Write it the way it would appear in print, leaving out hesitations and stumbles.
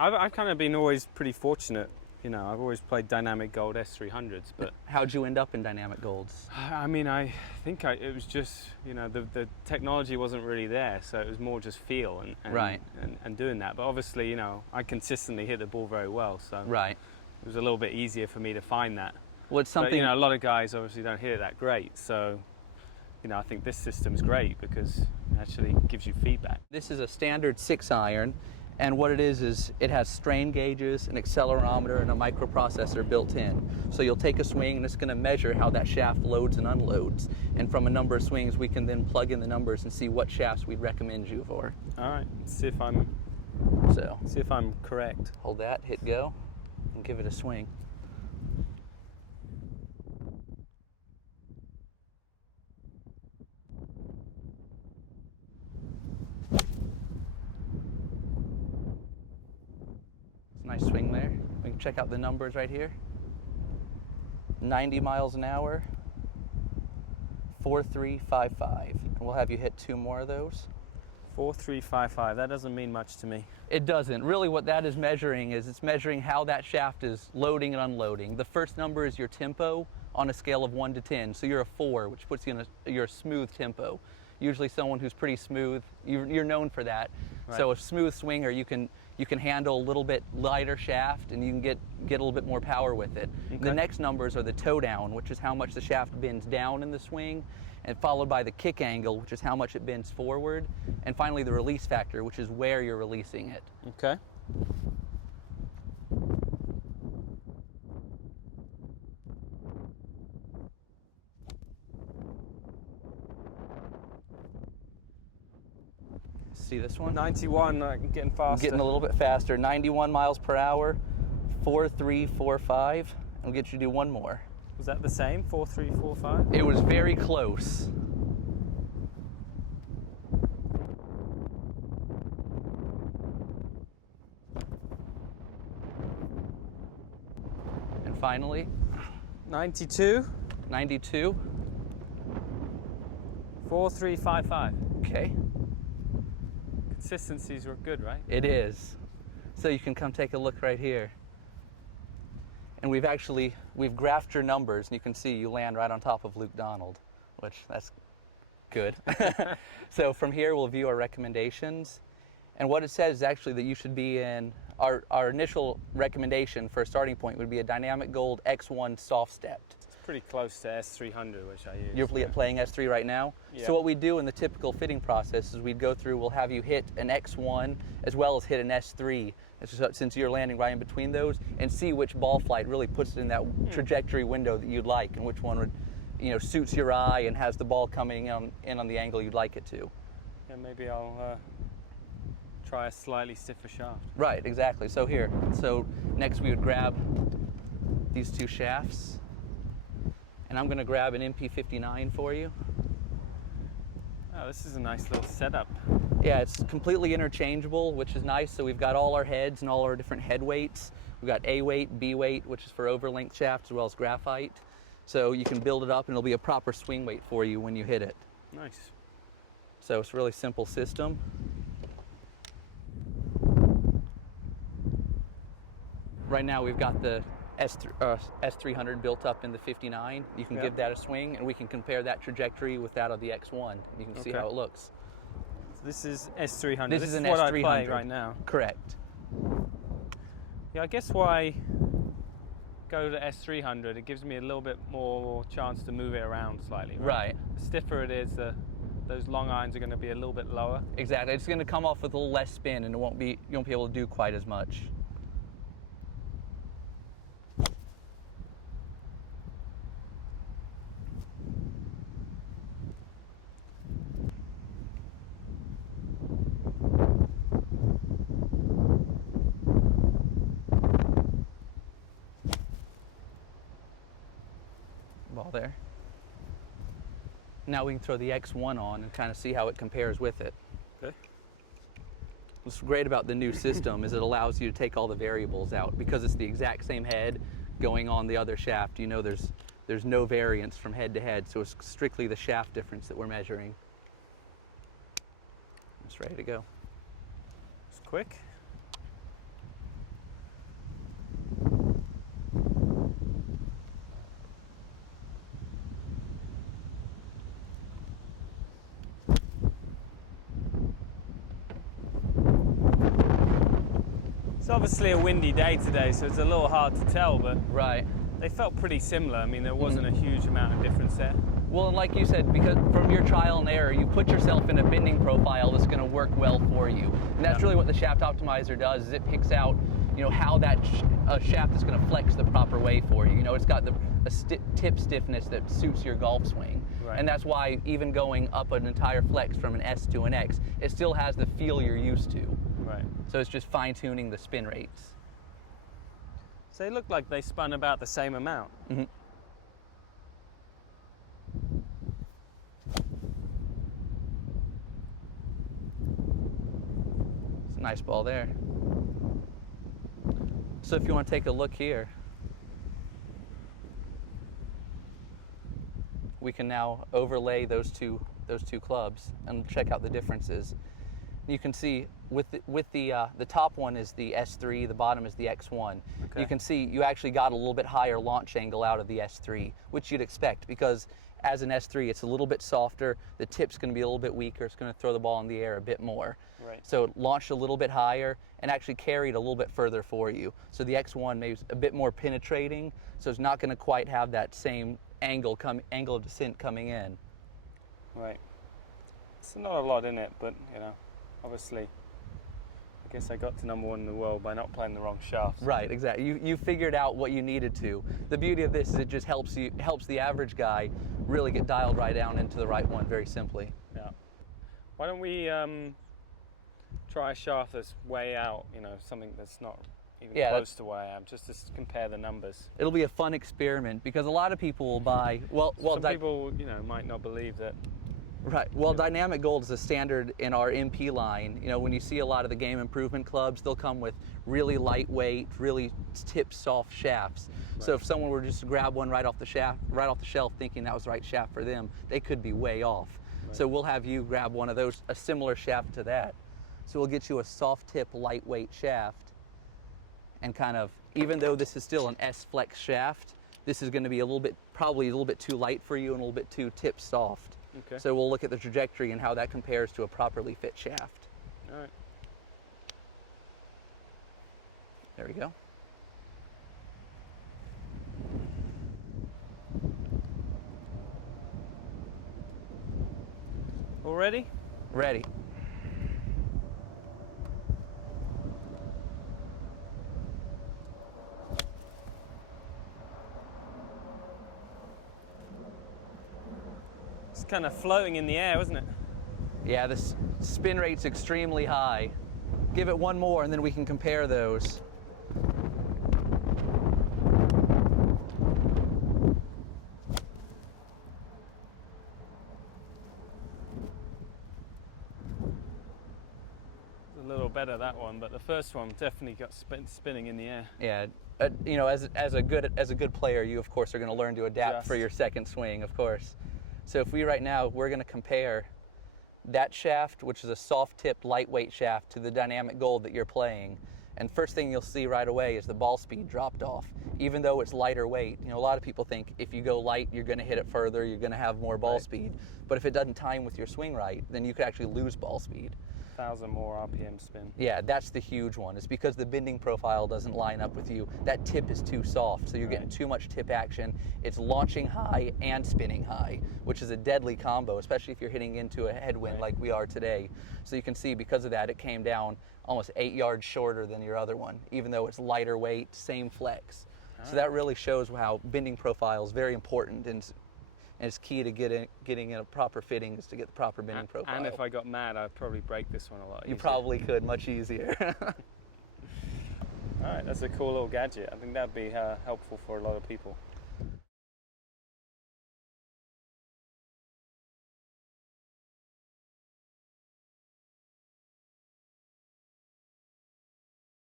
I've kind of been always pretty fortunate. You know, I've always played dynamic gold S300s, but how'd you end up in dynamic golds? I mean, I think it was just, you know, the technology wasn't really there, so it was more just feel and doing that. But obviously, you know, I consistently hit the ball very well, so right. It was a little bit easier for me to find that. Well, it's something. But, you know, a lot of guys obviously don't hit it that great, so you know, I think this system's great because it actually gives you feedback. This is a standard 6-iron. And what it is it has strain gauges, an accelerometer, and a microprocessor built in. So you'll take a swing and it's going to measure how that shaft loads and unloads. And from a number of swings, we can then plug in the numbers and see what shafts we'd recommend you for. All right, see if I'm correct. Hold that, hit go, and give it a swing. Nice swing there. We can check out the numbers right here. 90 miles an hour, 4355. And we'll have you hit 2 more of those. 4355, that doesn't mean much to me. It doesn't. Really what that is measuring is it's measuring how that shaft is loading and unloading. The first number is your tempo on a scale of 1 to 10. So you're a 4, which puts you in your smooth tempo. Usually someone who's pretty smooth, you're known for that. Right. So a smooth swinger, you can handle a little bit lighter shaft and you can get a little bit more power with it. Okay. The next numbers are the toe down, which is how much the shaft bends down in the swing, and followed by the kick angle, which is how much it bends forward, and finally the release factor, which is where you're releasing it. Okay. See this one? 91, getting faster. Getting a little bit faster. 91 miles per hour, 4345. And we'll get you to do one more. Was that the same, 4345? It was very close. And finally, 92. 92. 4355. Okay. Consistencies were good, right? It is. So you can come take a look right here. And we've graphed your numbers, and you can see you land right on top of Luke Donald, which that's good. So from here we'll view our recommendations. And what it says is actually that you should be in, our initial recommendation for a starting point would be a Dynamic Gold X1 soft stepped. Pretty close to S300, which I use. You're playing S3 right now? Yeah. So what we do in the typical fitting process is we'd go through, we'll have you hit an X1 as well as hit an S3, since you're landing right in between those, and see which ball flight really puts it in that trajectory window that you'd like, and which one would, you know, suits your eye and has the ball coming in on the angle you'd like it to. Yeah, maybe I'll try a slightly stiffer shaft. Right, exactly. So next we would grab these 2 shafts. And I'm going to grab an MP59 for you. Oh, this is a nice little setup. Yeah, it's completely interchangeable, which is nice. So we've got all our heads and all our different head weights. We've got A weight, B weight, which is for overlength shafts, as well as graphite. So you can build it up and it'll be a proper swing weight for you when you hit it. Nice. So it's a really simple system. Right now we've got the S300 built up in the 59. You can give that a swing, and we can compare that trajectory with that of the X1. You can see how it looks. So this is S300. This is an what S300 I play right now. Correct. Yeah, I guess why go to S300? It gives me a little bit more chance to move it around slightly. Right. The stiffer it is, those long irons are going to be a little bit lower. Exactly. It's going to come off with a little less spin, and you won't be able to do quite as much. Ball there. Now we can throw the X1 on and kind of see how it compares with it. Okay. What's great about the new system is it allows you to take all the variables out. Because it's the exact same head going on the other shaft, you know there's no variance from head to head, so it's strictly the shaft difference that we're measuring. It's ready to go. It's quick. It's obviously a windy day today, so it's a little hard to tell, but Right. they felt pretty similar. I mean, there wasn't a huge amount of difference there. Well, and like you said, because from your trial and error, you put yourself in a bending profile that's going to work well for you. And that's really what the shaft optimizer does, is it picks out, you know, how that shaft is going to flex the proper way for you. You know, it's got tip stiffness that suits your golf swing. Right. And that's why even going up an entire flex from an S to an X, it still has the feel you're used to. Right. So it's just fine-tuning the spin rates. So they look like they spun about the same amount. Mm-hmm. It's a nice ball there. So if you want to take a look here, we can now overlay those two clubs and check out the differences. You can see with the top one is the S3, the bottom is the X1. Okay. You can see you actually got a little bit higher launch angle out of the S3, which you'd expect because as an S3 it's a little bit softer, the tip's going to be a little bit weaker, it's going to throw the ball in the air a bit more. Right. So it launched a little bit higher and actually carried a little bit further for you. So the X1 maybe is a bit more penetrating, so it's not going to quite have that same angle of descent coming in. Right. It's not a lot in it, but you know, obviously, I guess I got to #1 in the world by not playing the wrong shafts. Right, exactly. You figured out what you needed to. The beauty of this is it just helps the average guy really get dialed right down into the right one very simply. Yeah. Why don't we try a shaft that's way out? You know, something that's not even close to where I am, just to compare the numbers. It'll be a fun experiment because a lot of people will buy. Some people, you know, might not believe that. Right. Well, dynamic gold is a standard in our MP line. You know, when you see a lot of the game improvement clubs, they'll come with really lightweight, really tip soft shafts. Right. So if someone were just to grab one right off the shelf, thinking that was the right shaft for them, they could be way off. Right. So we'll have you grab one of those, a similar shaft to that. So we'll get you a soft tip, lightweight shaft, and kind of, even though this is still an S flex shaft, this is going to be probably a little bit too light for you and a little bit too tip soft. Okay. So we'll look at the trajectory and how that compares to a properly fit shaft. All right. There we go. All ready? Ready. It's kind of floating in the air, wasn't it? Yeah, the spin rate's extremely high. Give it one more and then we can compare those. It's a little better, that one, but the first one definitely got spinning in the air. Yeah, you know, as a good player, you of course are going to learn to adapt for your second swing, of course. So if we're going to compare that shaft, which is a soft-tipped, lightweight shaft, to the dynamic gold that you're playing. And first thing you'll see right away is the ball speed dropped off. Even though it's lighter weight, you know, a lot of people think if you go light, you're going to hit it further, you're going to have more ball speed. But if it doesn't time with your swing right, then you could actually lose ball speed. 1,000 more RPM spin. Yeah, that's the huge one. It's because the bending profile doesn't line up with you. That tip is too soft, so you're getting too much tip action. It's launching high and spinning high, which is a deadly combo, especially if you're hitting into a headwind like we are today. So you can see because of that, it came down almost 8 yards shorter than your other one, even though it's lighter weight, same flex. So that really shows how bending profile is very important, and it's key to getting in a proper fitting is to get the proper bending profile. And if I got mad, I'd probably break this one a lot easier. You probably could, much easier. All right, that's a cool little gadget. I think that'd be helpful for a lot of people.